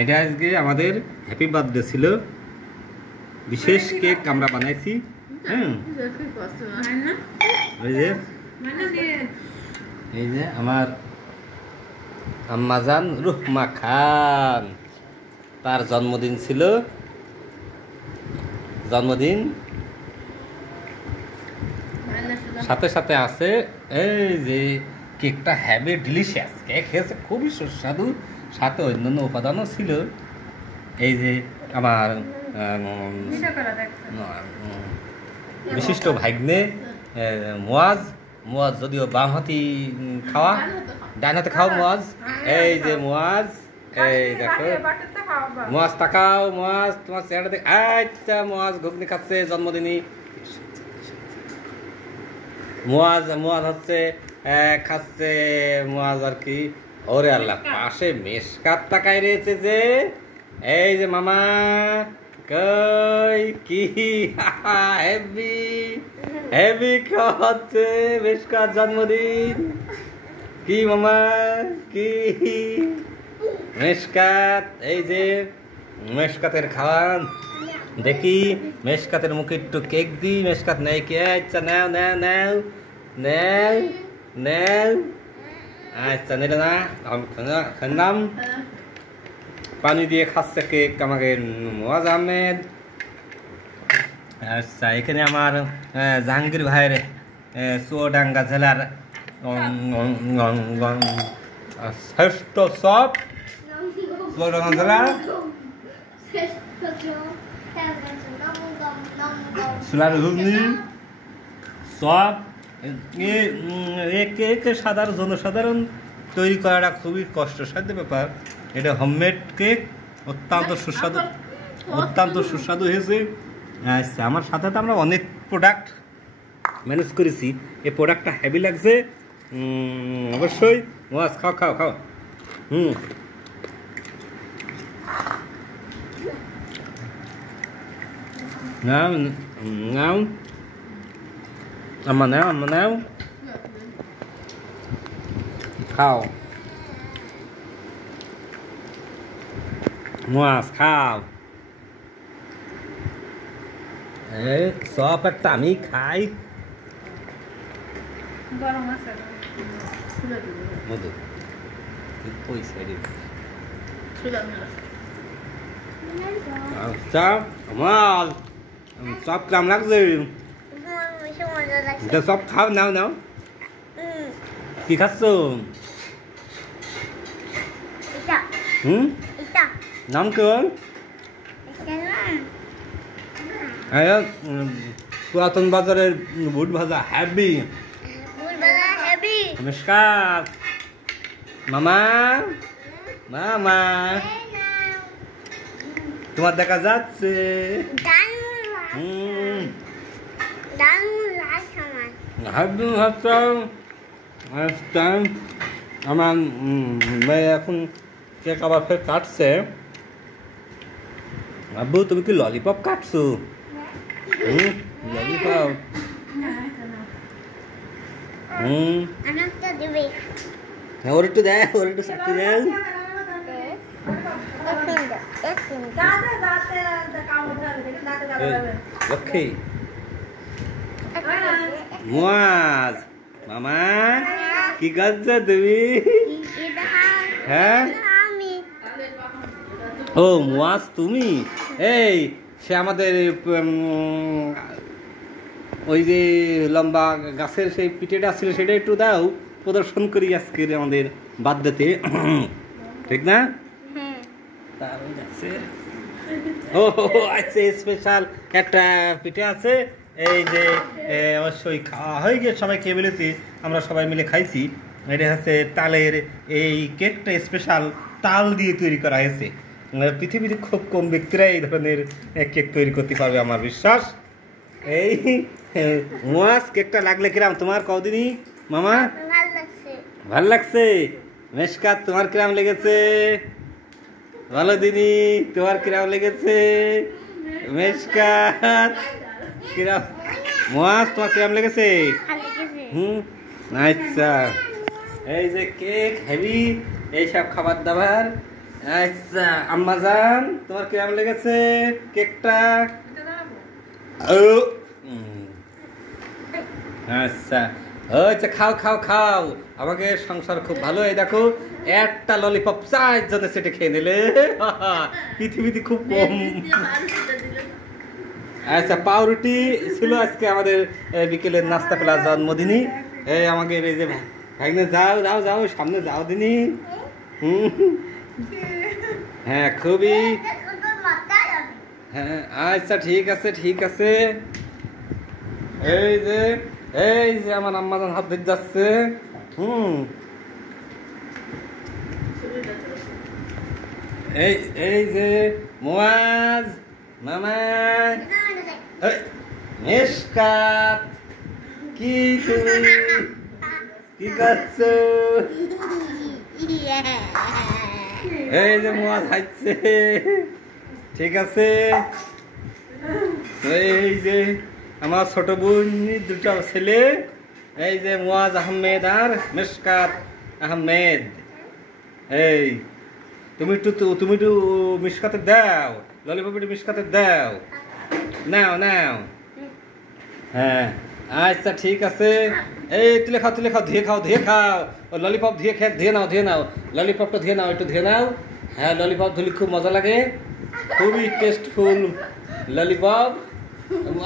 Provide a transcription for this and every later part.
এটা আজকে আমাদের হ্যাপি বার্থডে ছিল, বিশেষ কেক আমরা বানাইছি। এই যে আমার আম্মাজান রুহমা খান, তার জন্মদিন ছিল। জন্মদিন সাথে সাথে আছে এই যে কেকটা হ্যাভি ডিলিশিয়াস কেক হয়েছে, খুবই সুস্বাদু, সাথে অন্যান্য উপাদানও ছিল। এই যে আমার বিশিষ্ট ভাগ্নে মুয়াজ, মুয়াজ যদিও বাম হাতি খাওয়া, ডান হাতে খাও মুয়াজ। এই যে মুয়াজ, এই দেখো মুয়াজ, তাকাও মুয়াজ, তোমার চেহারা দেখ। আচ্ছা মুয়াজ ঘুগনি খাচ্ছে জন্মদিনই। মুয়াজ হচ্ছে খাচ্ছে মুয়াজ আর কি। ওরে আল্লাহ, পাশে মেশকাত তাকাই রয়েছে যে, এই যে মামা কই কি হেভি হেভি খাওয়াচ্ছে মেশকাত জন্মদিন। কি মামা কি মেশকাত, এই যে মেশকাতের খাওয়ান দেখি, মেশকাতের মুখে একটু কেক দিই। মেশকাত নেই কি? আচ্ছা নাও নাও নাও নাও নাও। আচ্ছা নিলে না, খান্নাম পানি দিয়ে খাচ্ছে কেক আমাকে মুয়াজ আহমেদ। আচ্ছা এখানে আমার জাহাঙ্গীর ভাইয়ের চুয়াডাঙ্গা জেলার শ্রেষ্ঠ সব, চুয়াডাঙ্গা জেলার সোলার ঘুগনি সব। কেক সাধারণ জনসাধারণ তৈরি করাটা খুবই কষ্টসাধ্য ব্যাপার। এটা হোমমেড কেক, অত্যন্ত সুস্বাদু, অত্যন্ত সুস্বাদু হয়েছে। আচ্ছা আমার সাথে তো আমরা অনেক প্রোডাক্ট ম্যানেজ করেছি, এই প্রোডাক্টটা হেভি লাগছে অবশ্যই। ওয়াজ খাও খাও খাও। নাও নাও আম্মা নাও, আম্মা নাও, খাও মুয়াজ খাও। সব একটা আমি খাই। মধু পয়সা আচ্ছা আমার সব কেমন লাগছে? সব খাও, নাও নাও। কি খাচ্ছ? নাম কেমন? পুরাতন বাজারের বুট ভাজা হ্যাভি। নমস্কার মামা, মামা তোমার দেখা যাচ্ছে। আমার মেয়ে এখন কেক আবার ফের কাটছে। আব্বু তুমি কি ললিপপ কাটছো? ললিপপ ওর একটু দেয়, ওর একটু সাথে দেয়। লক্ষ্মী মুয়াজ মামা কি করছো তুমি? হ্যাঁ ও মুয়াজ তুমি, এই সে আমাদের ওই যে লম্বা গাছের সেই পিঠেটা ছিল সেটা একটু দাও, প্রদর্শন করি আজকের আমাদের বার্থডেতে, ঠিক না? ও আচ্ছা স্পেশাল একটা পিঠে আছে, এই যে অবশ্যই খাওয়া হয়ে গিয়ে সবাই খেয়ে ফেলেছি, আমরা সবাই মিলে খাইছি। এটা হচ্ছে তালের, এই কেকটা স্পেশাল তাল দিয়ে তৈরি করা হয়েছে। পৃথিবীতে খুব কম ব্যক্তিরা এই ধরনের কেক তৈরি করতে পারবে আমার বিশ্বাস। এই মুয়াজ কেকটা লাগলে কিরাম তোমার? কদিনই মামা ভাল লাগছে। মেশকাত তোমার কিরাম লেগেছে? ভালো দিনই তোমার কিরাম লেগেছে? মেশকাত কিরাম? মুয়াজ তোমার কিরাম লেগেছে? আচ্ছা এই যে কেক হেভি এইসব খাবার দাবার। আচ্ছা আম্মাজান তোমার কিরম লেগেছে কেকটা? আচ্ছা আচ্ছা খাও খাও খাও, আমাকে সংসার খুব ভালো। এই দেখো একটা ললিপপ 4 জনে সেটে খেয়ে নিলে, পৃথিবীতে খুব কম। আচ্ছা পাউরুটি ছিল আজকে আমাদের বিকেলের নাস্তা পেলা জন্মদিনই। এই আমাকে এই যে ভাইনে যাও যাও যাও সামনে যাও দিনই। হ্যাঁ খুবই হ্যাঁ আচ্ছা ঠিক আছে ঠিক আছে। এই যে আমার আম্মাজান হাত ধরে যাচ্ছে। এই যে মুয়াজ মামা মিশকাত কি তুমি কি করছো? এই যে মুয়াজ হাসছে। ঠিক আছে এই যে আমার ছোট বোন দুটো ছেলে, এই যে মুয়াজ আহমেদ আর মিশকাত আহমেদ। এই তুমি একটু মিশকাতে দাও, ললিপপ একটু মিশকাতে দাও, নাও নাও। হ্যাঁ আচ্ছা ঠিক আছে। এই তুলে খাও ধুয়ে খাও। ও ললিপপ ধুয়ে নাও ললিপপটা ধুয়ে নাও, একটু ধুয়ে নাও। হ্যাঁ ললিপপ ধুলে খুব মজা লাগে, খুবই টেস্টফুল ললিপপ।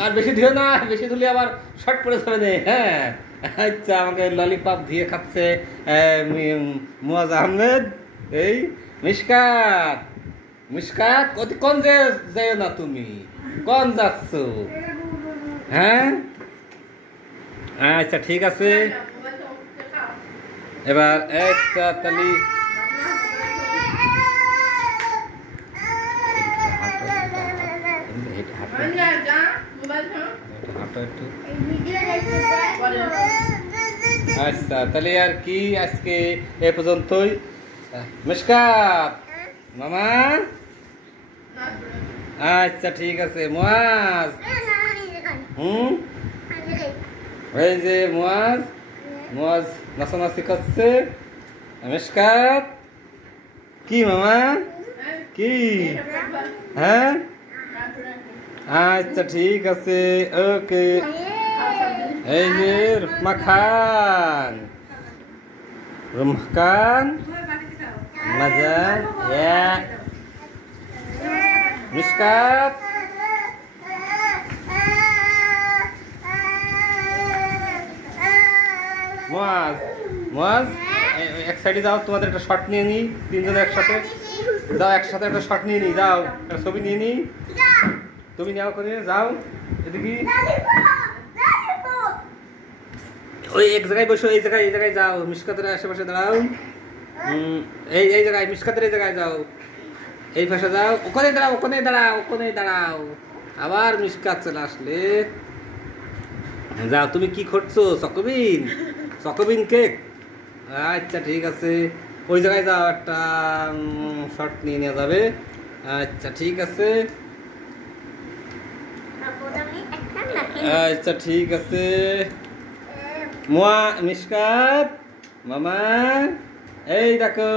আর বেশি ধুয়ে না, বেশি ধুলে আবার শর্ট পড়ে যাবে না। হ্যাঁ আচ্ছা আমাকে ললিপপ ধুয়ে খাচ্ছে মুয়াজ আহমেদ। এই মিশকাত কোন যেও না, তুমি কোন যাচ্ছ? হ্যাঁ আচ্ছা ঠিক আছে। এবার একটা তালি আচ্ছা তাহলে আর কি আজকে এ পর্যন্তই। মিশকাত মামা আচ্ছা ঠিক আছে। মুয়াজ এই যে মুয়াজ নাচানাচি করছে। মিশকাত কি মামা কি? হ্যাঁ আচ্ছা ঠিক আছে ওকে। এই যে রুমা খান মাজান মিশকাত মুয়াজ এক সাইডে যাও, তোমাদের একটা শট নিয়ে নিই, তিনজনে একসাথে যাও, একসাথে একটা শট নিয়ে নিই, যাও একটা ছবি নিয়ে নিই। তুমি নাও করে যাও এদিকে, ওই এক জায়গায় বসো, এই জায়গায় যাও, মিশকাতের আশেপাশে দাঁড়াও। এই জায়গায় মিশকাতের এই জায়গায় যাও, এই পাশে যাও, ওখানে দাঁড়াও। আবার মিশকাত চলে আসলে যাও। তুমি কি করছো? চকোবিন কেক। আচ্ছা ঠিক আছে, ওই জায়গায় যাও, একটা শট নিয়ে নেওয়া যাবে। আচ্ছা ঠিক আছে, আচ্ছা ঠিক আছে। মিশকাত মামা এই দেখো